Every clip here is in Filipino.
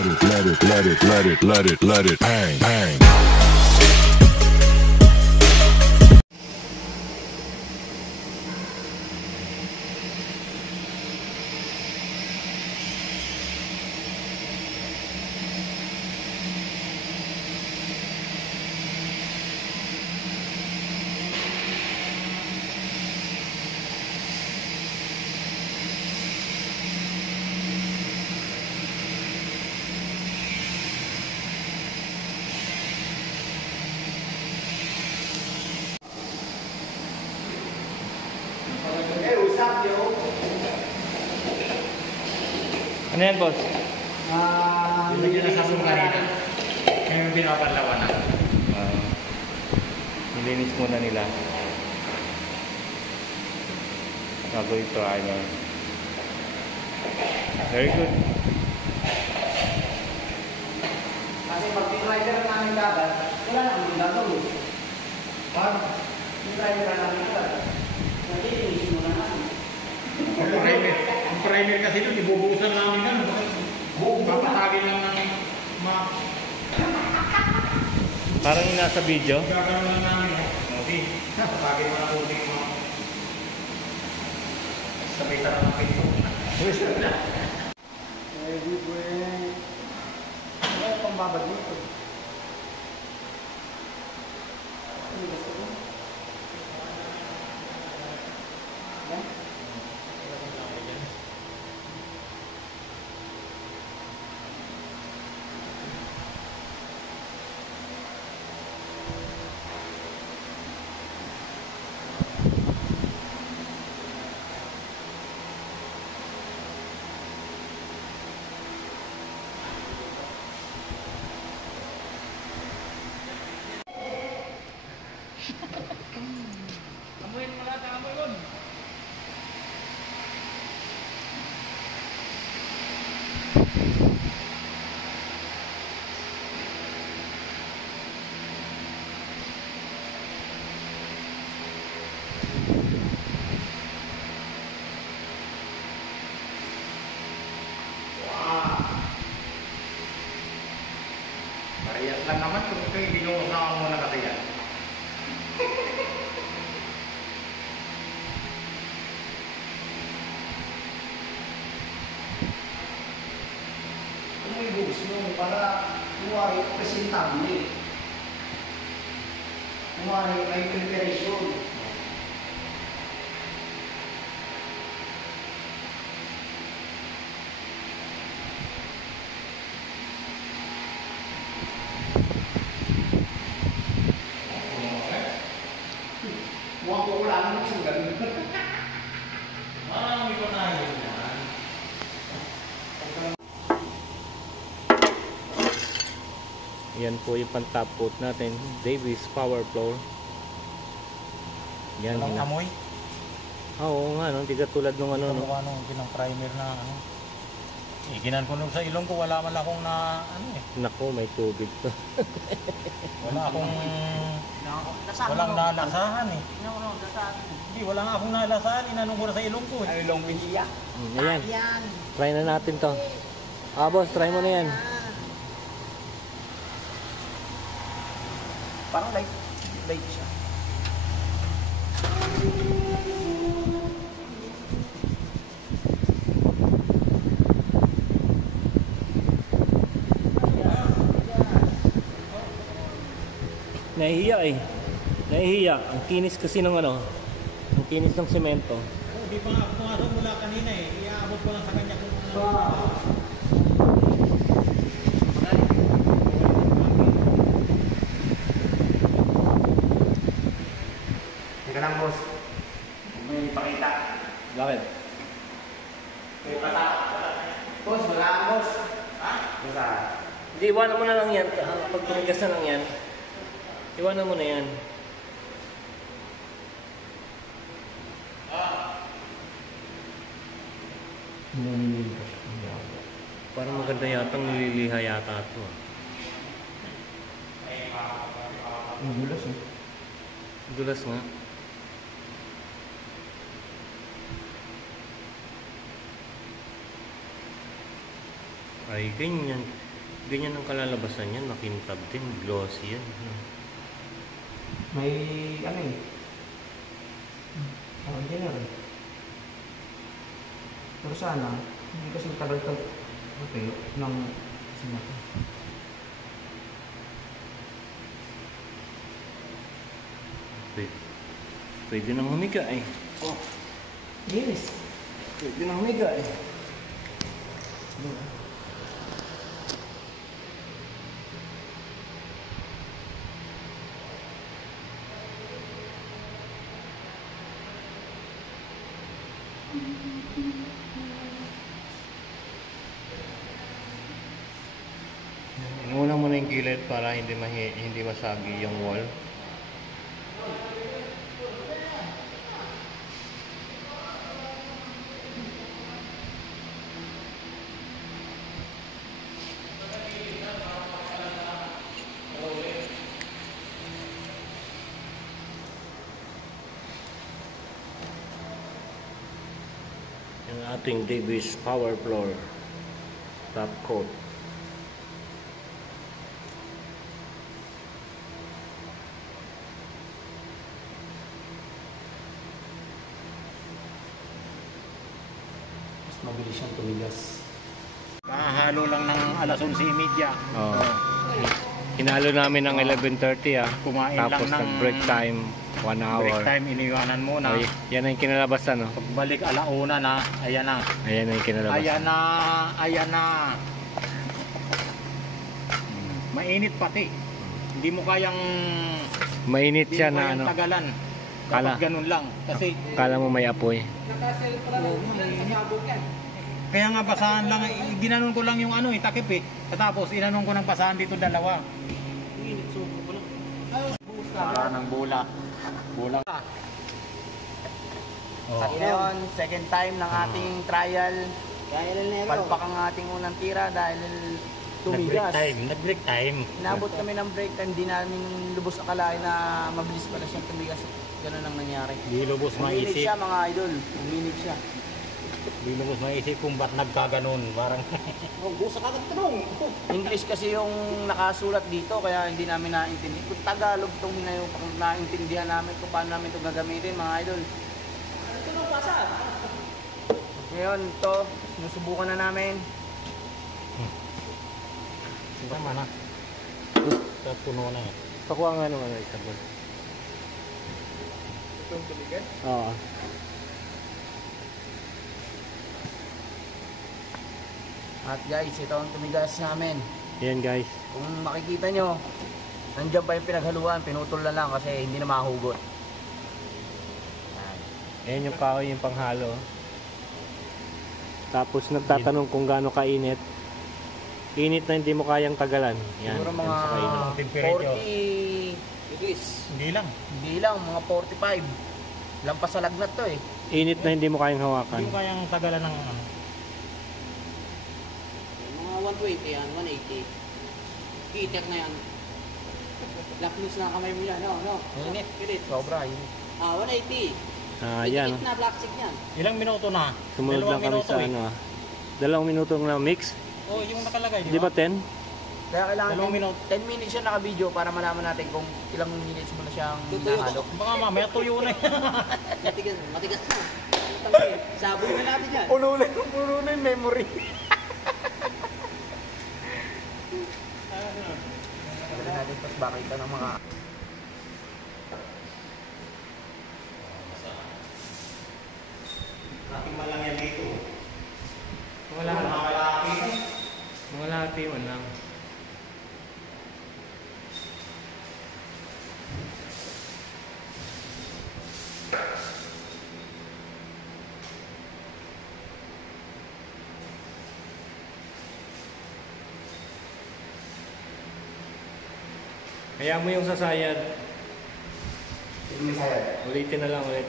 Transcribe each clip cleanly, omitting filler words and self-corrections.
let it bang, bang. Ano yan, boss? Yung nagkinasasong kanina. Yung pinapanlawan na. Nilinis muna nila. Bago ito, ayun. Very good. Kasi pag pinrider namin dagat, wala na kami gagawin. Pag pinrider namin dagat, nalilinis mo na namin. Ang primer kasi doon, ibubuhusan namin yan. Papatagin lang ng mga... Parang yung nasa video. Gagawin lang namin. Okay. Papatagin mo lang ulit mga... Sabay sarap ng pinto. Pwede po eh. Wala pang babad dito. Ano gusto mo? Yan? Amuin mo lahat, amoy yun. Parehas lang naman kung ito yung binuhusan mo na kasi yan. Ano yung buhos mo para kuwari presentable. Kuwari may preparation. Mukhang ko wala nang sugat. Marami ko na yun yan. Yan po yung pang-top coat natin. Davis Power Floor. Yan. Walang amoy? Oo nga, no? Hindi katulad nung ano, no? Ano, pinang-primer na ano. Ginan ko nung sa ilong ko, wala man akong na, ano eh. Nako, may tubig to. Wala akong, walang nalasahan eh. Hindi, wala nga akong nalasahan. Inanong ko na sa ilong ko eh. Ano long piniya? Ayan. Try na natin to. Boss, try mo na yan. Parang light siya. Nahihiya eh. Nahihiya. Ang kinis kasi ng ano. Ang kinis ng semento. Oh, di pa nga pumasok mula kanina eh. Iaabot ko lang sa kanya kung ano. Teka lang, boss. Huwag mo yung ipakita. Bakit? May pata. Boss, wala ang boss. Ha? Basta. Hindi, iwanan mo na lang yan. Pag tumigas na lang yan. Iwanan mo na yan. Parang maganda yatang nililiha yata ito. Ang gulas eh. Dulas nga. Ay, ganyan. Ganyan ang kalalabasan yan, makintab din, glossy yan. May ano eh. Hindi na rin. Pero sana, hindi kasi tagal ka tuyo ng sinata. Pwede nang humiga eh. Oh. Yes. Pwede nang humiga eh. Inuunan mo na yung gilid para hindi masagi yung wall. Yung ating Davis Power Floor top coat. Mas mabilis siyang tumigas. Kahalo lang ng alas 11:30. Oh. Hinalo namin ng 11:30 Kumain Tapos lang ng nag-break time 1 hour. break time, iniwanan muna. Ay, yan ang kinalabasan, no? Pagbalik alauna na, ayan na. Ayan ang kinalabasan. Ayan na, ayan na. Mainit pati. Hindi mo kayang Mainit hindi siya mo na kayang ano. tagalan. Kala. Dapat ganun lang. Kasi Kala mo may apoy. kaya nga basahan lang, ginanon ko lang yung ano, takip eh. Tapos inanon ko ng basahan dito dalawa. Para ng bula. Bulang. At ngayon, second time ng ating trial. Palpak ang ating unang tira dahil tumigas. Nag-break time. Inabot kami ng break time, di namin lubos akalain na mabilis pala siyang tumigas. Ganun ang nangyari. Di lubos Uminit maisip. siya mga idol. Uminit siya. Di lubos maisip kung ba't nagkaganon. Parang English kasi yung nakasulat dito kaya hindi namin naintindihan. Kung Tagalog itong naintindihan namin kung paano namin ito gagamitin mga idol. Ngayon ito, sinusubukan na namin. tama na. Sa puno na eh. Pakuha nga nung ano, itabol. Itong tumigas? Oo. At guys, ito ang tumigas namin. Yan guys. Kung makikita nyo, nandiyan pa yung pinaghaluan, pinutol na lang kasi hindi na mahugot. Ayan yung kahoy yung panghalo. Tapos nagtatanong kung gaano kainit. Init na hindi mo kayang tagalan. Yan. Siguro mga yan sa kainit. Temperature. 40 degrees. Hindi lang. Hindi lang, mga 45. Lampas sa lagnat to eh. Init na hindi mo kayang Hindi hawakan. mo kayang tagalan ng ano. Mga 120 yan, 180. Iitek na yan. Lapnis na kamay mo yan, no? Init. Init. Sobra, init. 180. Yan. Itikit na plastic yan. Ilang minuto na? Sumunod lang kami sa ano. 2 minutong na mix. Oh, yung nakalagay, Di ba 10? Kaya kailangan 2 minuto. 10 minutes siya naka-video para malaman natin kung ilang minutes mo na siyang nahalo. Baka mamaya tuyo na yan. Matigas na. Tangin, saboy na natin yan. Puno na yung memory. Sabi natin pas bakit ka ng mga... Ating malang yan dito. Wala. Mga lati man lang. Kaya mo yung sasayad. Ulitin na lang ulit.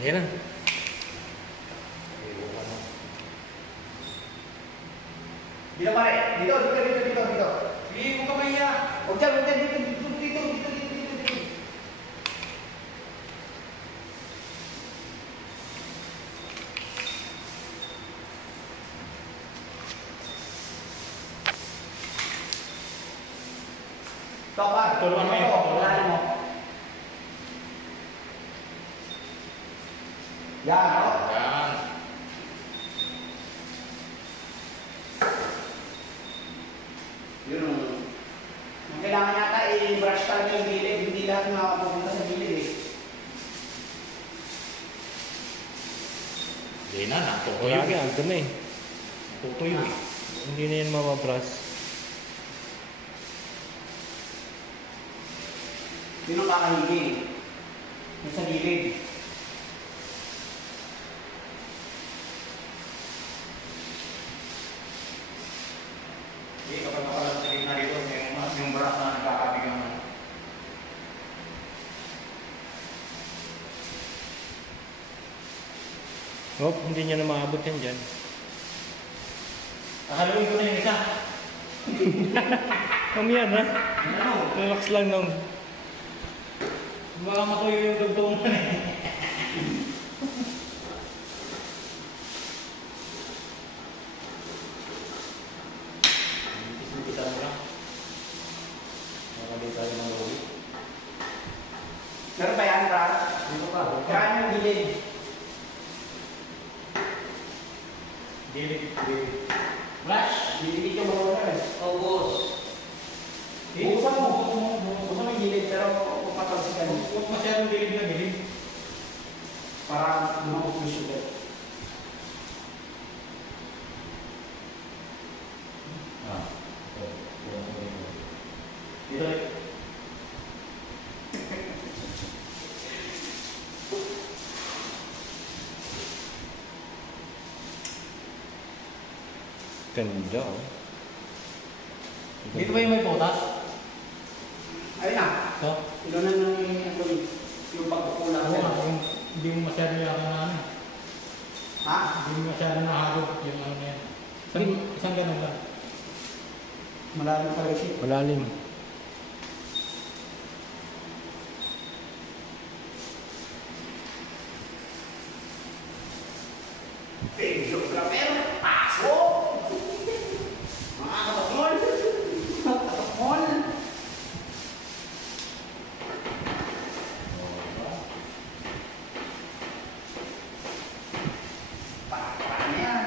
Ayan na. Dito pare, dito. Hindi mo kamaya. Huwag dyan, dito. Stopper. Tulungan mo yun. Wala mo. Yan, o. Yan. Yun. Ang kailangan yata i-brush talaga yung gilid. Hindi lahat makapunta sa gilid eh. Hindi na, natukoy Lagi, yun. ang dumi. Natukoy yun. Hindi na yan mababras. Yun ang kakahigil. Yung sa gilid. Hindi, kapag nakalang sa gitna dito, yung brass na nagkakabigang. Oh, hindi niya na maabot yan dyan. Nakaluin ko na yung isa. Mamaya na. Ano? Relax lang nung. Baka matuyo yung dugtungan eh. Kita mo lang. Baka di tayo maluwi. Meron pa yan, Brad? Dito ka. Kaya yung gilid. Gilid, gilid. Brush. Gilid yung mga wala eh. Oh, boss. Bukusan mo. Bukusan mo yung gilid pero pupatalsikan mo. Huwag masyadong gilid na gilid. Para lumabot yung sugar. Dito rin. Ganda oh. Dito ba yung may potas? Ayun na. So, Ilunan ng yung pagkukulang. oo nga, yung hindi mo masyado yata na ano. Ha? Hindi mo masyado nahagod yung ano na yan. Isang ganun lang. Malalim talaga siya. Malalim. Videographer, pasok! Mga kapatol! Kapatol! Parang yan.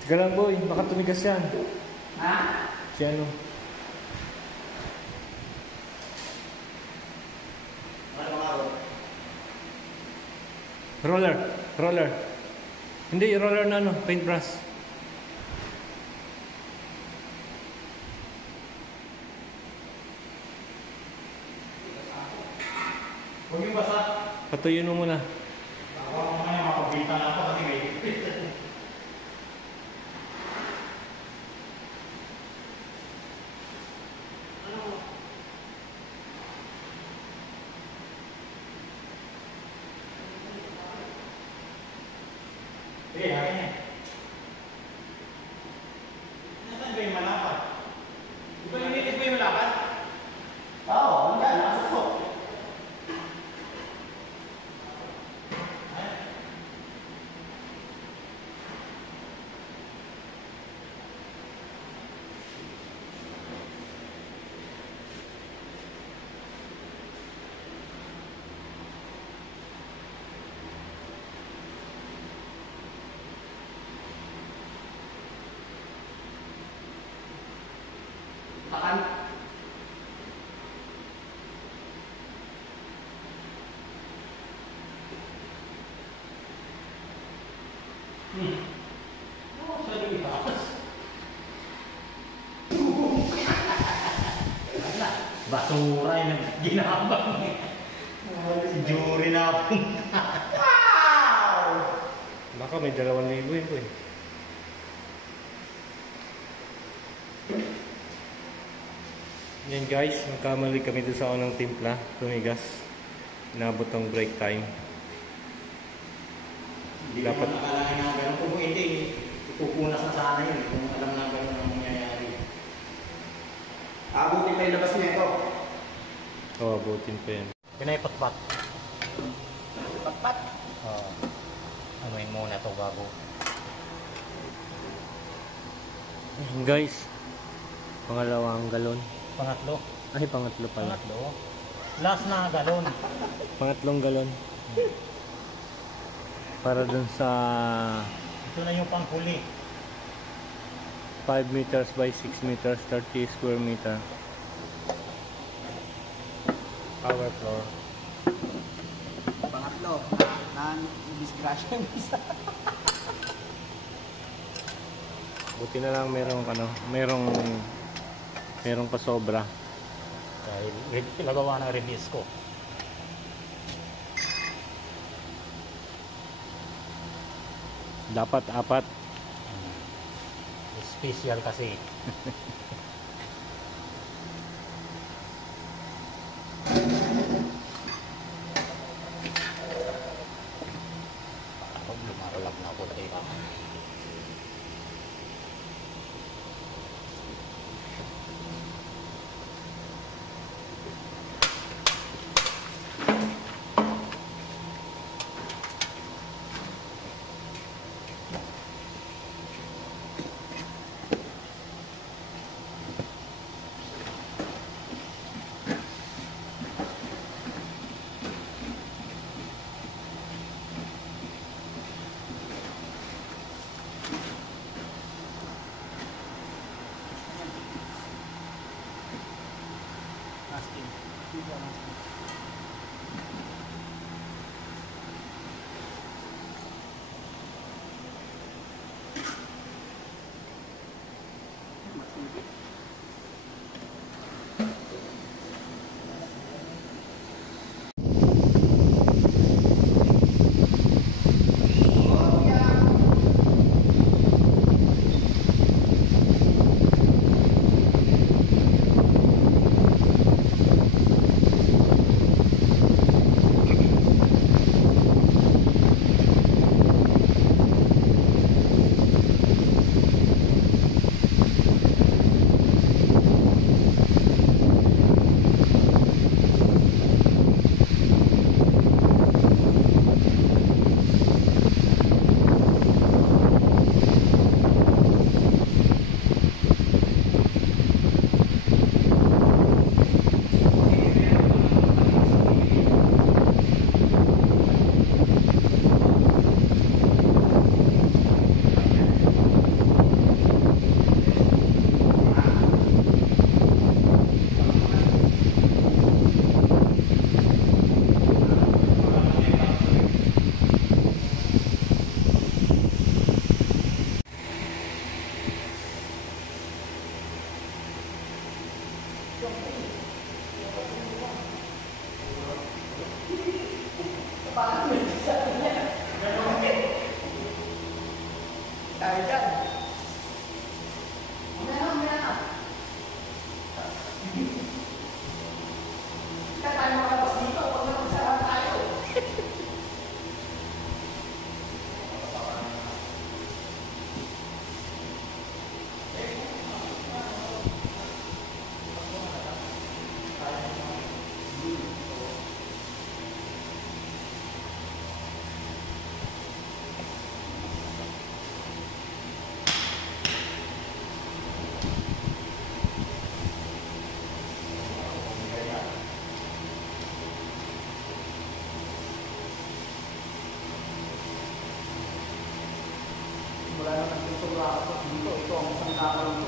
Teka lang boy, baka tumigas yan. Ha? Si ano? Ano mga ro? Roller. Roller. Hindi, roller na ano, paintbrush. Huwag yung basa. Patuyin mo muna. Ako mamaya mapabita na ako kasi may eh, akin yan. Nasaan ba yung malapad? Di ba linitis mo yung malapad? Oo, ang yan, nakasusok. Takan. Oo, sa litas. Basura yung ginabang. Jury na ako. Wow! Baka may 2,000 yun boy. Yan guys, nagkamali kami doon sa unang timpla, tumigas. Inabot ang break time. Hindi Dapat- naman nakalain na gano'n. Kung hindi, ipupunas na sana yun. Kung alam na gano'n ang mangyayari. Abutin pa yung labas niya ito. Oo, abutin pa yan. Pinaypat-pat. Pat-pat. Anuin muna ito bago. Yan guys, pangalawang galon. Pangatlo. Ay, pangatlo pala. Pangatlo. Last na galon. Pangatlong galon. Para dun sa Ito na yung panghuli. 5 meters by 6 meters, 30 square meter. Power floor. Pangatlo. Na-discrash yung isa. Buti na lang merong pasobra. Dahil pinagawa ng release ko. Dapat 4. Special kasi. Ako lumaralab na ako tayo. Tayo dyan. Kita tayo makalabas dito. Huwag na magsarap tayo. Wala na nagsusura ako dito. Ito ang isang kapal ko.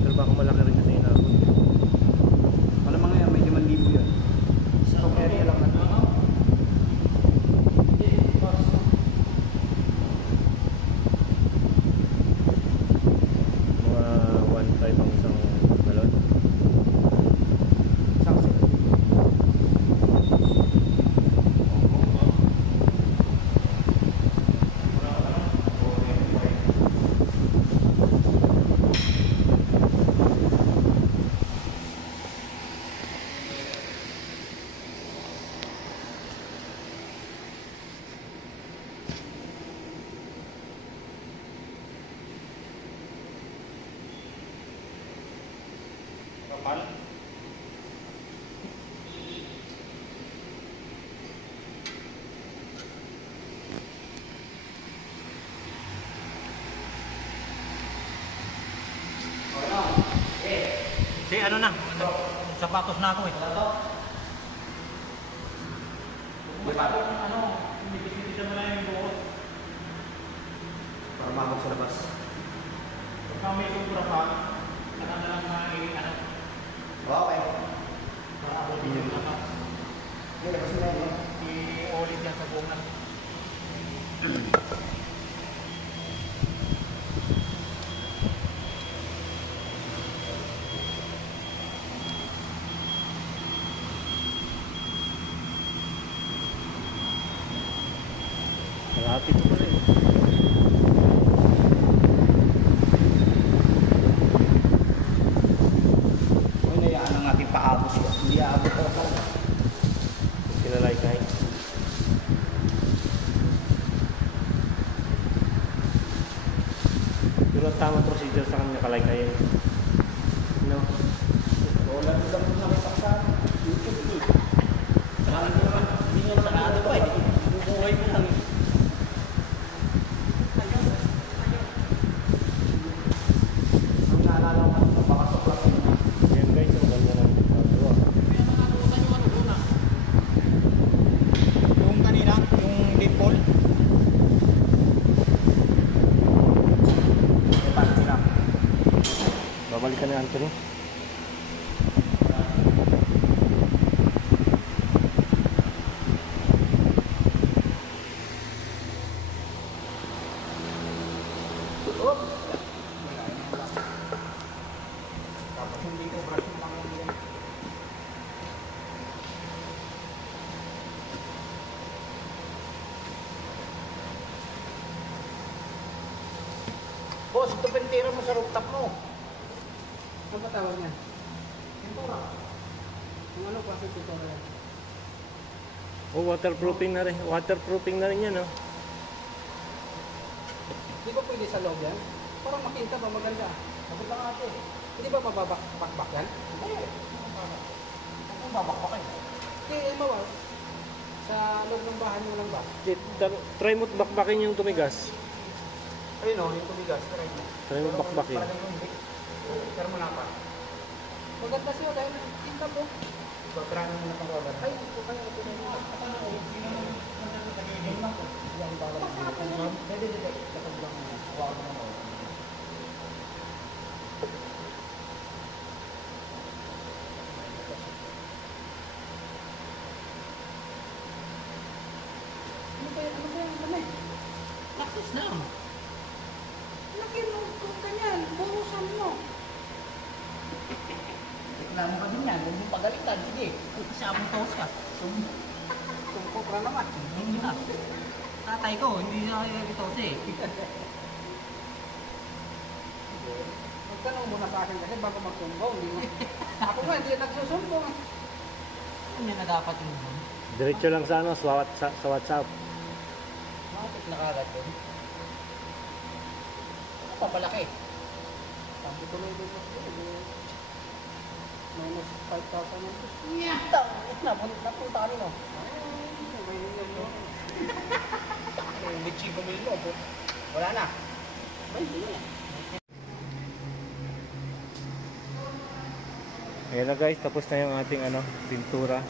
Pero baka malaki rin kasi inabot. Wala mga yan, may 5,000 yun. Sa area lang natin. Mga 1.5 ang isang galon. Isang set. Kapal. Si ano na, sapatos na ako eh. Ano, pinipitisan mo na yung buhok. Para makot sa labas. Pagka may kubra pa, saka na lang ano, Okay. para ako din yung ano, Hindi, labas mo na yun. i-ulit yan sa buong na. Malapit pa rin. Ano yan ang ating paabos yun? Hindi aabot ko sa Kinalaykay. Pero ang tamang procedure sa kanya kalaykayin. No? wala mo lang kung nakita sa YouTube. Saka naman, hindi nyo sarado pa eh. Bubuhay mo lang eh. Ang naalala ko, napakasok lang yun. Yan guys, ang ganda ng pagawa. Yung kanina, yung deep ball. May panty lang. Babalikan ni Anthony. Tapos hindi ko brush lang yun. Boss, ito pentira mo sa rooftop mo. Ano ba tawag niya? Pintura. Yung ano klase tutorial yan? Oh, waterproofing na rin. Waterproofing na rin yan, no? Di ba pwede sa loob yan? Parang makinta ba maganda? Sabi lang ate. Hindi ba mababakbak yan? Hindi. Ang babakbakin. Hindi, mawa. Sa loob ng bahay mo lang ba? Try mo't bakbakin yung tumigas. Ayun o, yung tumigas. Try mo't bakbakin. Parang yung hindi. Pero muna pa. Maganda siya dahil kinta po. So, tiranin mo na pang rubber. Ay, ito kaya ito na yun. Yan, bawal. Pwede, pwede. Kapag lang, hawakan mo naman. Ano ba yan? Ano ba yan? Ano yan? Practice na. Laki mo kung ganyan. Buhusan mo. Reklamo ka din yan. Huwag mong pagalitan. Sige. Isa mong toast ka. Tungkok na naman. Hindi na. Tatay ko, hindi na ito eh. Magtanong muna sa akin kasi bago magsumbong. Hindi mo. Ako nga, hindi nagsusumbong. Ano na dapat yun? Diretso lang sa ano, sa WhatsApp. Bakit nakagad yun? Ano papalaki? Sabi ko lang doon. Minus 5,000 yan. Ito! Napunta kami no? May yun yun. With 5 mil mo. Wala na. May yun yan. Ayan na guys, tapos na yung ating pintura.